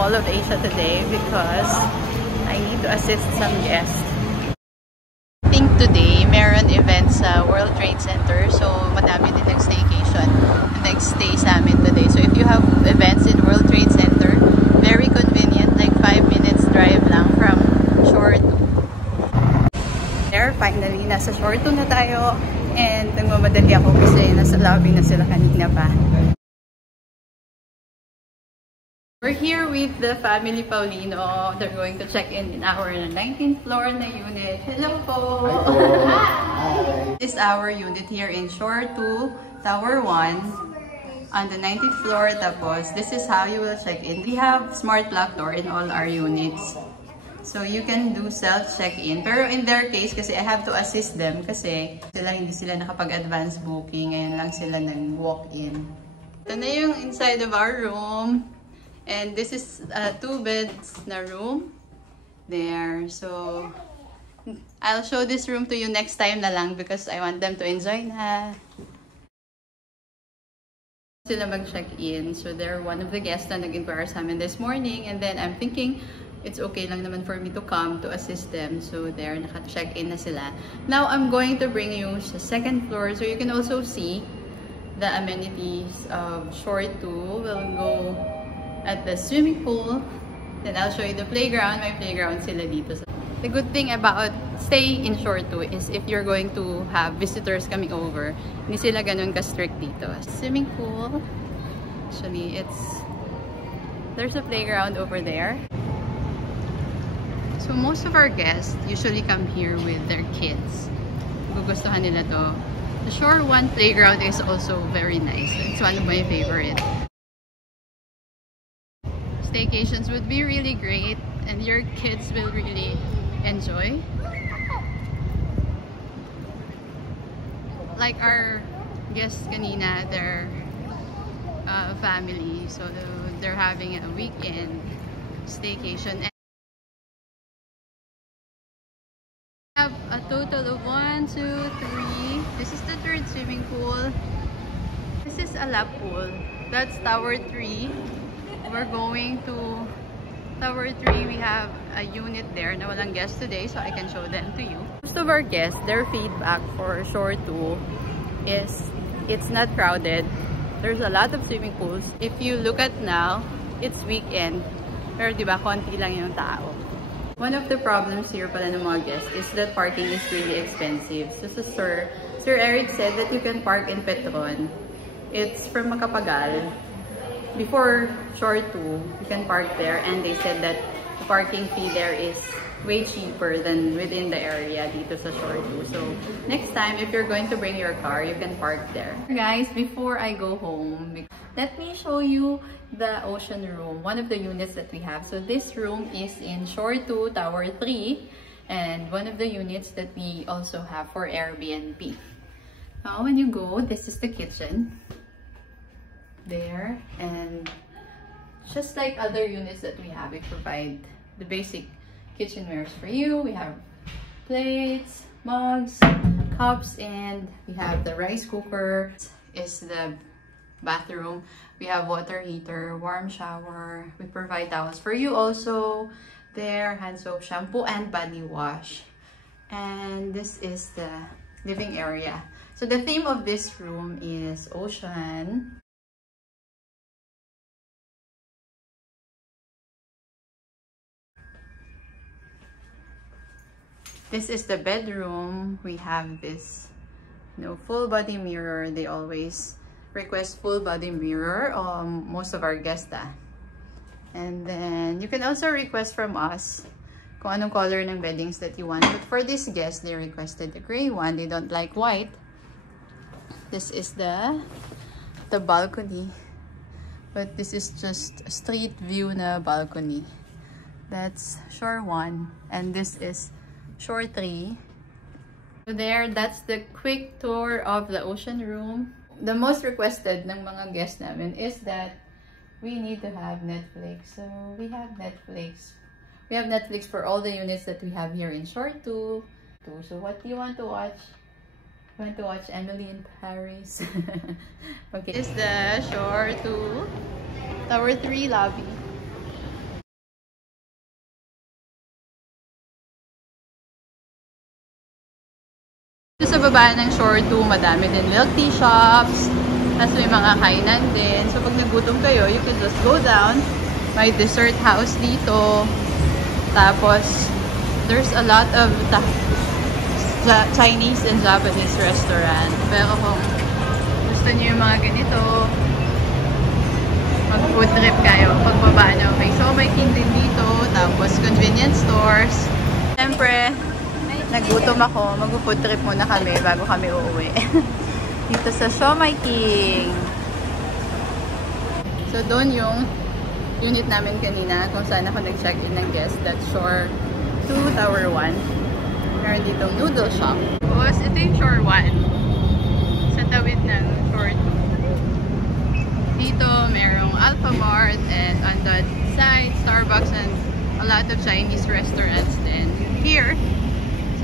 Mall of Asia today because I need to assist some guests. I think today, meron events sa World Trade Center. So, madami din nag-staycation. Nag-stay sa amin today. So, if you have events in World Trade Center, very convenient. Like 5 minutes drive lang from Shore 2. There, finally, nasa Shore 2 na tayo. And nagmamadali ako kasi nasa lobby na sila kanina pa. We're here with the family Paulino. They're going to check in our 19th floor na unit. Hello po! Hi! This is our unit here in Shore 2, Tower 1. On the 19th floor, tapos this is how you will check in. We have smart lock door in all our units. So, you can do self-check-in. Pero in their case, kasi I have to assist them kasi hindi sila nakapag-advance booking. Ngayon lang sila nag-walk-in. Ito na yung inside of our room. And this is 2 beds na room. There. So, I'll show this room to you next time na lang because I want them to enjoy na. Sila mag-check-in. So, they're one of the guests na nag-inquire sa amin this morning. And then, I'm thinking, it's okay lang naman for me to come to assist them. So, there, naka-check-in na sila. Now, I'm going to bring you sa 2nd floor. So, you can also see the amenities of Shore 2. We'll go at the swimming pool. Then, I'll show you the playground. May playground sila dito. The good thing about staying in Shore 2 is if you're going to have visitors coming over, hindi sila ganun ka-strict dito. Swimming pool. Actually, there's a playground over there. So most of our guests usually come here with their kids. Gugustuhan nila to. The Shore 1 playground is also very nice. It's one of my favorite. Staycations would be really great and your kids will really enjoy. Like our guests kanina, they're family. So they're having a weekend staycation. Have a total of 1, 2, 3. This is the 3rd swimming pool. This is a lap pool. That's Tower 3. We're going to Tower 3. We have a unit there na walang guests today, so I can show them to you. Most of our guests, their feedback for Shore 2 is it's not crowded. There's a lot of swimming pools. If you look at now, it's weekend. Pero diba, konti lang yung tao. One of the problems here pala ng mga guests is that parking is really expensive. So, Sir Eric said that you can park in Petron. It's from Macapagal. Before Shore 2, you can park there, and they said that the parking fee there is way cheaper than within the area dito sa Shore 2. So, next time, if you're going to bring your car, you can park there. Guys, before I go home, let me show you the ocean room, one of the units that we have. So this room is in Shore 2, Tower 3, and one of the units that we also have for Airbnb. Now when you go, this is the kitchen. There, and just like other units that we have, we provide the basic kitchenwares for you. We have plates, mugs, cups, and we have the rice cooker. Is the bathroom. We have water heater, warm shower. We provide towels for you also. There, hand soap, shampoo, and body wash. And this is the living area. So the theme of this room is ocean. This is the bedroom. We have this, full body mirror. They always request full body mirror, most of our guests. And then you can also request from us kung anong color ng beddings that you want. But for this guest, they requested the gray one. They don't like white. This is the balcony. But this is just a street view na balcony. That's Shore 1. And this is Shore 3. So there, that's the quick tour of the ocean room. The most requested ng mga guests namin is that we need to have Netflix. So we have Netflix. We have Netflix for all the units that we have here in Shore 2. So what do you want to watch? You want to watch Emily in Paris? Okay. This is the Shore 2 Tower 3 lobby. Sa baba ng Shore 2, madami din milk tea shops. Tapos may mga kainan din. So pag nagutom kayo, you can just go down. May dessert house dito. Tapos, there's a lot of Chinese and Japanese restaurant. Pero kung gusto niyo yung mga ganito, mag-food trip kayo. Pagbaba nyo, may Siomai King din dito. Tapos, convenience stores. Siyempre, nagutom ako. Mag-food trip muna kami bago kami uuwi. Dito sa Siomai King. So, doon yung unit namin kanina kung saan ako nag-check-in ng guest. That's Shore 2, Tower 1. Meron ditong noodle shop. Tapos, ito yung Shore 1. Sa tawid ng Shore 2. Dito, merong Alphamart and on the side, Starbucks and a lot of Chinese restaurants. And here,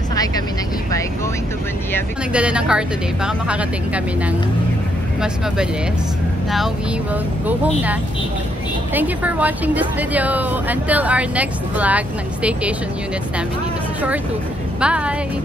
sasakay kami ng e-bike going to Buendia. Nagdala ng car today para makarating kami ng mas mabilis. Now we will go home na. Thank you for watching this video. Until our next vlog ng staycation units namin dito sa Shore 2. Bye!